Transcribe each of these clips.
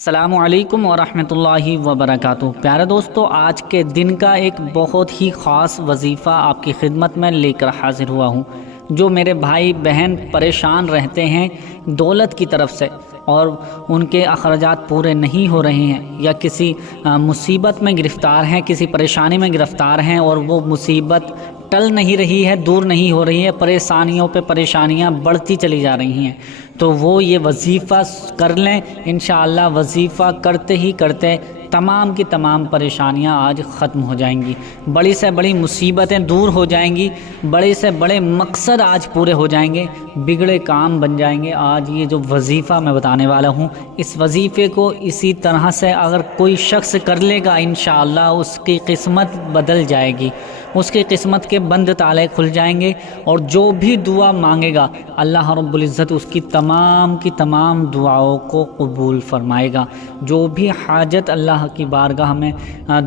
السلام علیکم ورحمۃ اللہ وبرکاتہ۔ پیارے دوستو، آج کے دن کا ایک بہت ہی خاص وظیفہ آپ کی خدمت میں لے کر حاضر ہوا ہوں۔ جو میرے بھائی بہن پریشان رہتے ہیں دولت کی طرف سے اور ان کے اخراجات پورے نہیں ہو رہے ہیں، یا کسی مصیبت میں گرفتار ہیں، کسی پریشانی میں گرفتار ہیں اور وہ مصیبت ٹل نہیں رہی ہے، دور نہیں ہو رہی ہے، پریشانیوں پہ پریشانیاں بڑھتی چلی جا رہی ہیں، تو وہ یہ وظیفہ کر لیں۔ انشاءاللہ وظیفہ کرتے ہی کرتے تمام کی تمام پریشانیاں آج ختم ہو جائیں گی، بڑی سے بڑی مصیبتیں دور ہو جائیں گی، بڑے سے بڑے مقصد آج پورے ہو جائیں گے، بگڑے کام بن جائیں گے۔ آج یہ جو وظیفہ میں بتانے والا ہوں، اس وظیفے کو اسی طرح سے اگر کوئی شخص کر لے گا، انشاءاللہ اس کی قسمت بدل جائے گی، اس کی قسمت کے بند تالے کھل جائیں گے، اور جو بھی دعا مانگے گا اللہ رب العزت اس کی تمام دعاؤں کو قبول فرمائے گا۔ جو بھی حاجت اللہ کی بارگاہ میں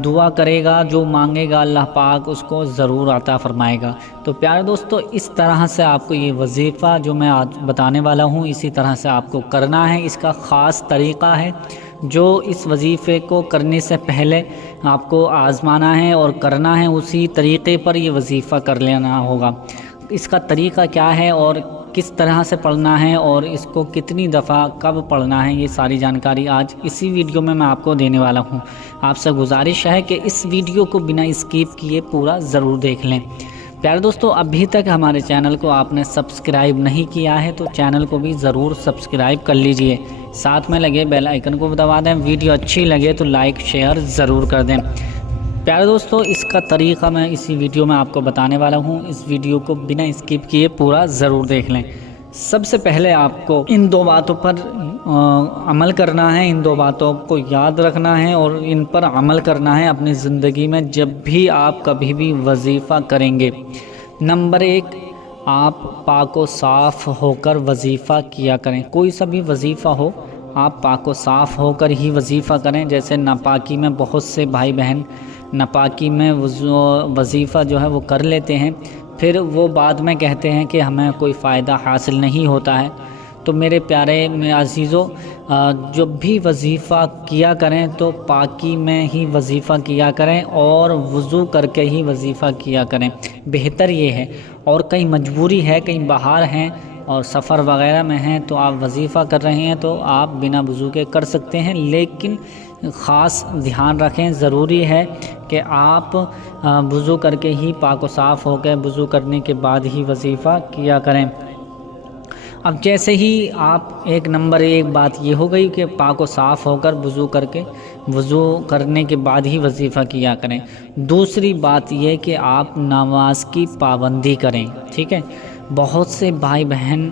دعا کرے گا، جو مانگے گا، اللہ پاک اس کو ضرور عطا فرمائے گا۔ تو پیارے دوستو، اس طرح سے آپ کو یہ وظیفہ جو میں آج بتانے والا ہوں، اسی طرح سے آپ کو کرنا ہے۔ اس کا خاص طریقہ ہے جو اس وظیفے کو کرنے سے پہلے آپ کو آزمانا ہے اور کرنا ہے، اسی طریقے پر یہ وظیفہ کر لینا ہوگا۔ اس کا طریقہ کیا ہے اور کس طرح سے پڑھنا ہے اور اس کو کتنی دفعہ کب پڑھنا ہے، یہ ساری جانکاری آج اسی ویڈیو میں آپ کو دینے والا ہوں۔ آپ سے گزارش ہے کہ اس ویڈیو کو بنا اسکپ کیے پورا ضرور دیکھ لیں۔ پیارے دوستو، ابھی تک ہمارے چینل کو آپ نے سبسکرائب نہیں کیا ہے تو چینل کو بھی ضرور سبسکرائب کر لیجئے، ساتھ میں لگے بیل آئیکن کو دبا دیں۔ ویڈیو اچھی لگے تو لائک شیئر ضرور کر دیں۔ پیارے دوستو، اس کا طریقہ میں اسی ویڈیو میں آپ کو بتانے والا ہوں، اس ویڈیو کو بنا اسکپ کیے پورا ضرور دیکھ لیں۔ سب سے پہلے آپ کو ان دو باتوں پر عمل کرنا ہے، ان دو باتوں کو یاد رکھنا ہے اور ان پر عمل کرنا ہے اپنی زندگی میں جب بھی آپ کبھی بھی وظیفہ کریں گے۔ نمبر 1، آپ پاک و صاف ہو کر وظیفہ کیا کریں۔ کوئی سا بھی وظیفہ ہو، آپ پاک و صاف ہو کر ہی وظیفہ کریں۔ جیسے ناپاکی میں بہت سے بھائی بہن ناپاکی میں وظیفہ جو ہے وہ کر لیتے ہیں، پھر وہ بعد میں کہتے ہیں کہ ہمیں کوئی فائدہ حاصل نہیں ہوتا ہے۔ تو میرے پیارے عزیزو، جب بھی وظیفہ کیا کریں تو پاکی میں ہی وظیفہ کیا کریں اور وضو کر کے ہی وظیفہ کیا کریں، بہتر یہ ہے۔ اور کہیں مجبوری ہے، کہیں باہر ہیں اور سفر وغیرہ میں ہیں تو آپ وظیفہ کر رہے ہیں تو آپ بنا وضو کے کر سکتے ہیں، لیکن خاص دھیان رکھیں، ضروری ہے کہ آپ وضو کر کے ہی، پاک و صاف ہو کے وضو کرنے کے بعد ہی وظیفہ کیا کریں۔ اب جیسے ہی آپ نمبر 1 بات یہ ہو گئی کہ پاک و صاف ہو کر وضو کر کے وضو کرنے کے بعد ہی وظیفہ کیا کریں۔ دوسری بات یہ کہ آپ نماز کی پابندی کریں، ٹھیک ہے؟ بہت سے بھائی بہن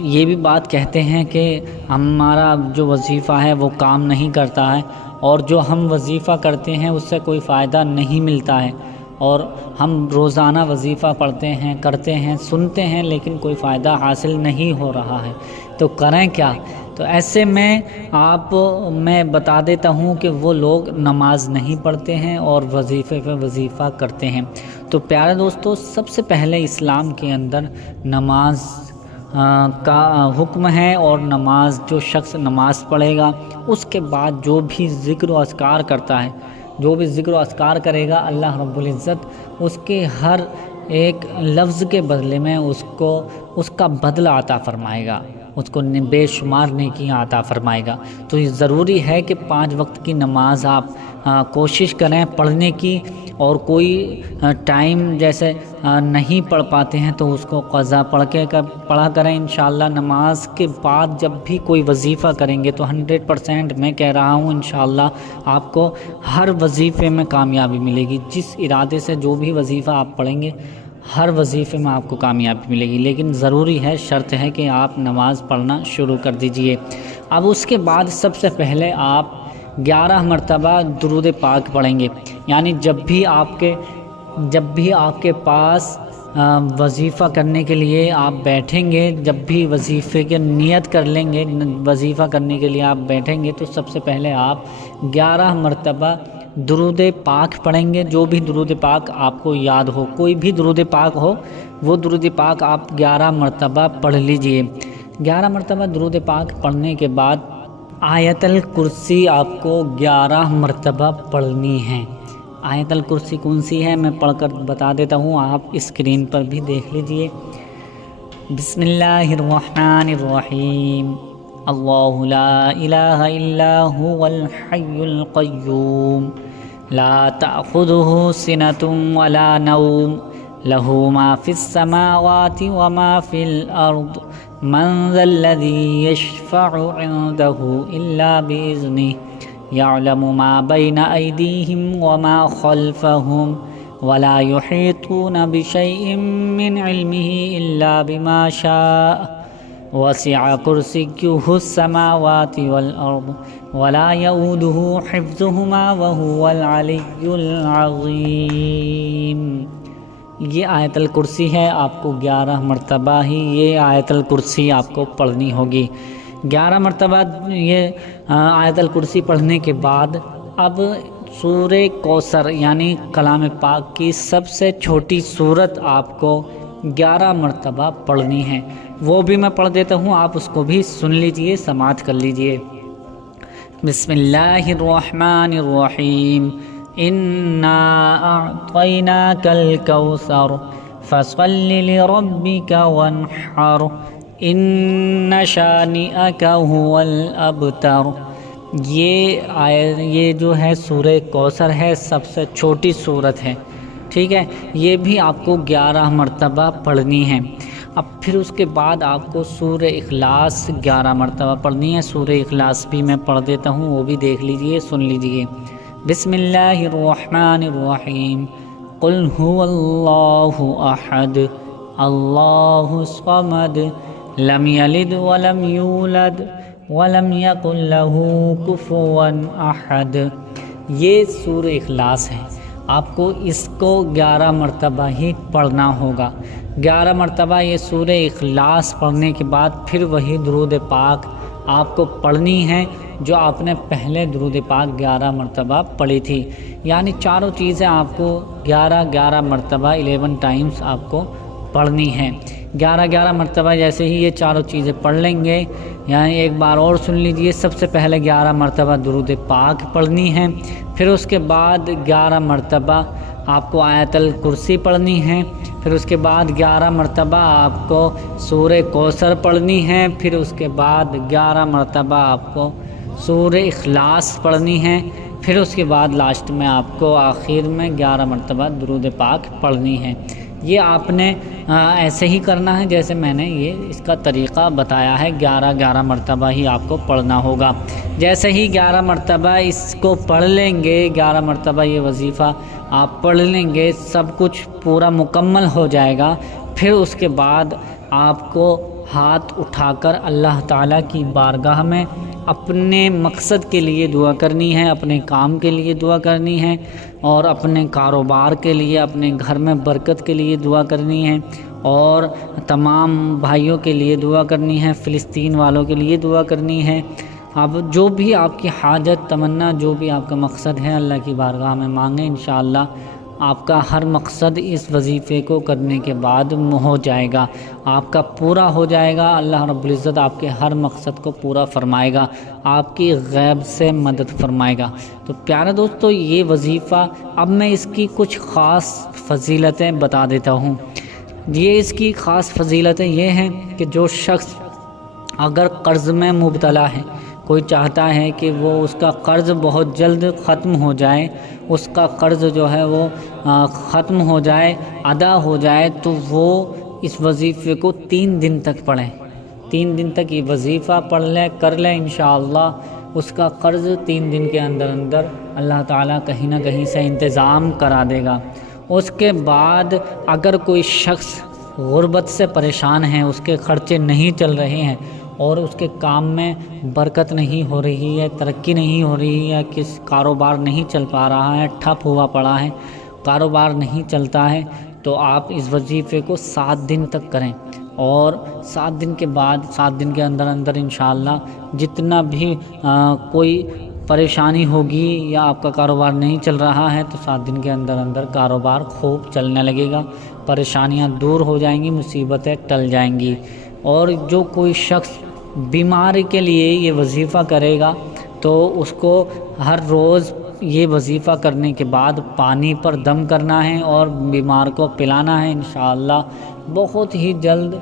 یہ بھی بات کہتے ہیں کہ ہمارا جو وظیفہ ہے وہ کام نہیں کرتا ہے، اور جو ہم وظیفہ کرتے ہیں اس سے کوئی فائدہ نہیں ملتا ہے، اور ہم روزانہ وظیفہ پڑھتے ہیں، کرتے ہیں، سنتے ہیں، لیکن کوئی فائدہ حاصل نہیں ہو رہا ہے، تو کریں کیا؟ تو ایسے میں بتا دیتا ہوں کہ وہ لوگ نماز نہیں پڑھتے ہیں اور وظیفے پہ وظیفہ کرتے ہیں۔ تو پیارے دوستو، سب سے پہلے اسلام کے اندر نماز کا حکم ہے، اور جو شخص نماز پڑھے گا اس کے بعد جو بھی ذکر و اذکار کرتا ہے، جو بھی ذکر و اذکار کرے گا، اللہ رب العزت اس کے ہر ایک لفظ کے بدلے میں اس کا بدلہ عطا فرمائے گا، اس کو بے شمار نیکیاں عطا فرمائے گا۔ تو یہ ضروری ہے کہ 5 وقت کی نماز آپ کوشش کریں پڑھنے کی، اور کوئی ٹائم جیسے نہیں پڑھ پاتے ہیں تو اس کو قضا پڑھا کریں۔ انشاءاللہ نماز کے بعد جب بھی کوئی وظیفہ کریں گے تو 100% میں کہہ رہا ہوں، انشاءاللہ آپ کو ہر وظیفے میں کامیابی ملے گی۔ جس ارادے سے جو بھی وظیفہ آپ پڑھیں گے، ہر وظیفے میں آپ کو کامیابی ملے گی، لیکن ضروری ہے، شرط ہے کہ آپ نماز پڑھنا شروع کر دیجئے۔ اب اس کے بعد سب سے پہلے آپ 11 مرتبہ درود پاک پڑھیں گے، یعنی جب بھی آپ کے پاس وظیفہ کرنے کے لیے آپ بیٹھیں گے، جب بھی وظیفے کی نیت کر لیں گے، وظیفہ کرنے کے لیے آپ بیٹھیں گے، تو سب سے پہلے آپ 11 مرتبہ درود پاک پڑھیں گے۔ جو بھی درود پاک آپ کو یاد ہو، کوئی بھی درود پاک ہو، وہ درود پاک آپ 11 مرتبہ پڑھ لیجئے۔ 11 مرتبہ درود پاک پڑھنے کے بعد آیت الکرسی آپ کو 11 مرتبہ پڑھنی ہے۔ آیت الکرسی کون سی ہے میں پڑھ کر بتا دیتا ہوں، آپ اسکرین پر بھی دیکھ لیجئے۔ بسم اللہ الرحمن الرحیم۔ اللہ لا الہ الا هو الحی القیوم لا تأخذہ سنۃ ولا نوم لہ ما فی السماوات وما فی الارض من ذا الذی یشفع عنده الا بإذنہ یعلم ما بین ایدیہم وما خلفہم ولا یحیطون بشیء من علمہ الا بما شاء وسع کرسیہ السماوات والارض ولا یؤودہ حفظہما وہو العلی العظیم۔ یہ آیت الکرسی ہے، آپ کو 11 مرتبہ ہی یہ آیت الکرسی آپ کو پڑھنی ہوگی۔ 11 مرتبہ یہ آیت الکرسی پڑھنے کے بعد اب سورہ کوثر یعنی کلام پاک کی سب سے چھوٹی سورت آپ کو 11 مرتبہ پڑھنی ہے، وہ بھی میں پڑھ دیتا ہوں، آپ اس کو بھی سن لیجئے، سماعت کر لیجئے۔ بسم اللہ الرحمن الرحیم۔ انا اعطیناک الکوثر فصل لربک وانحر ان شانئک هو الابتر۔ یہ جو ہے سورہ کوثر ہے، سب سے چھوٹی سورت ہے، ٹھیک ہے، یہ بھی آپ کو 11 مرتبہ پڑھنی ہے۔ اب پھر اس کے بعد آپ کو سورہ اخلاص 11 مرتبہ پڑھنی ہے، سورہ اخلاص بھی میں پڑھ دیتا ہوں، وہ بھی دیکھ لیجئے، سن لیجئے۔ بسم اللہ الرحمن الرحیم۔ قل هو اللہ احد اللہ الصمد لم یلد ولم یولد ولم یکن لہ کفوا احد۔ یہ سورہ اخلاص ہے، آپ کو اس کو 11 مرتبہ ہی پڑھنا ہوگا۔ 11 مرتبہ یہ سورہ اخلاص پڑھنے کے بعد پھر وہی درود پاک آپ کو پڑھنی ہے جو آپ نے پہلے درود پاک 11 مرتبہ پڑھی تھی، یعنی چاروں چیزیں آپ کو 11 مرتبہ 11 ٹائمز آپ کو پڑھنی ہے۔ 11 مرتبہ جیسے ہی یہ چاروں چیزیں پڑھ لیں گے، یعنی ایک بار اور سن لیجئے، سب سے پہلے 11 مرتبہ درود پاک پڑھنی ہے، پھر اس کے بعد 11 مرتبہ آپ کو آیت الکرسی پڑھنی ہے، پھر اس کے بعد 11 مرتبہ آپ کو سورہ کوثر پڑھنی ہے، پھر اس کے بعد 11 مرتبہ آپ کو سورہ اخلاص پڑھنی ہے، پھر اس کے بعد لاسٹ میں آپ کو آخر میں 11 مرتبہ درود پاک پڑھنی ہے۔ یہ آپ نے ایسے ہی کرنا ہے جیسے میں نے یہ اس کا طریقہ بتایا ہے، 11 مرتبہ ہی آپ کو پڑھنا ہوگا۔ جیسے ہی 11 مرتبہ اس کو پڑھ لیں گے، 11 مرتبہ یہ وظیفہ آپ پڑھ لیں گے، سب کچھ پورا مکمل ہو جائے گا، پھر اس کے بعد آپ کو ہاتھ اٹھا کر اللہ تعالیٰ کی بارگاہ میں اپنے مقصد کے لیے دعا کرنی ہے، اپنے کام کے لیے دعا کرنی ہے، اور اپنے کاروبار کے لیے، اپنے گھر میں برکت کے لیے دعا کرنی ہے، اور تمام بھائیوں کے لیے دعا کرنی ہے، فلسطین والوں کے لیے دعا کرنی ہے۔ اب جو بھی آپ کی حاجت تمنا، جو بھی آپ کا مقصد ہے، اللہ کی بارگاہ میں مانگیں، انشاءاللہ آپ کا ہر مقصد اس وظیفے کو کرنے کے بعد ہو جائے گا، آپ کا پورا ہو جائے گا، اللہ رب العزت آپ کے ہر مقصد کو پورا فرمائے گا، آپ کی غیب سے مدد فرمائے گا۔ تو پیارے دوستو، یہ وظیفہ اب میں اس کی کچھ خاص فضیلتیں بتا دیتا ہوں۔ یہ اس کی خاص فضیلتیں یہ ہیں کہ جو شخص اگر قرض میں مبتلا ہے، کوئی چاہتا ہے کہ وہ اس کا قرض بہت جلد ختم ہو جائے، اس کا قرض جو ہے وہ ختم ہو جائے، ادا ہو جائے، تو وہ اس وظیفے کو 3 دن تک پڑھیں، 3 دن تک یہ وظیفہ پڑھ لیں، کر لیں، انشاءاللہ اس کا قرض 3 دن کے اندر اللہ تعالیٰ کہیں نہ کہیں سے انتظام کرا دے گا۔ اس کے بعد اگر کوئی شخص غربت سے پریشان ہے، اس کے خرچے نہیں چل رہے ہیں اور اس کے کام میں برکت نہیں ہو رہی ہے، ترقی نہیں ہو رہی ہے، کس کاروبار نہیں چل پا رہا ہے، ٹھپ ہوا پڑا ہے، کاروبار نہیں چلتا ہے، تو آپ اس وظیفے کو 7 دن تک کریں، اور 7 دن کے بعد 7 دن کے اندر انشاءاللہ جتنا بھی کوئی پریشانی ہوگی یا آپ کا کاروبار نہیں چل رہا ہے، تو 7 دن کے اندر کاروبار خوب چلنے لگے گا، پریشانیاں دور ہو جائیں گی، مصیبتیں ٹل جائیں گی۔ اور جو کوئی شخص بیماری کے لیے یہ وظیفہ کرے گا تو اس کو ہر روز یہ وظیفہ کرنے کے بعد پانی پر دم کرنا ہے اور بیمار کو پلانا ہے۔ انشاءاللہ بہت ہی جلد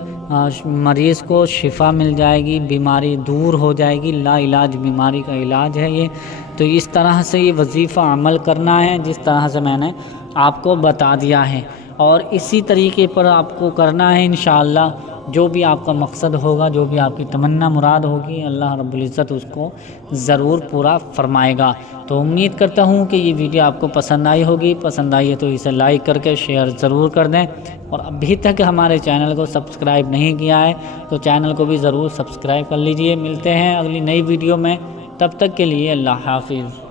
مریض کو شفا مل جائے گی، بیماری دور ہو جائے گی، لا علاج بیماری کا علاج ہے یہ۔ تو اس طرح سے یہ وظیفہ عمل کرنا ہے جس طرح سے میں نے آپ کو بتا دیا ہے، اور اسی طریقے پر آپ کو کرنا ہے۔ انشاءاللہ جو بھی آپ کا مقصد ہوگا، جو بھی آپ کی تمنا مراد ہوگی، اللہ رب العزت اس کو ضرور پورا فرمائے گا۔ تو امید کرتا ہوں کہ یہ ویڈیو آپ کو پسند آئی ہوگی، پسند آئی ہے تو اسے لائک کر کے شیئر ضرور کر دیں، اور ابھی تک ہمارے چینل کو سبسکرائب نہیں کیا ہے تو چینل کو بھی ضرور سبسکرائب کر لیجئے۔ ملتے ہیں اگلی نئی ویڈیو میں، تب تک کے لیے اللہ حافظ۔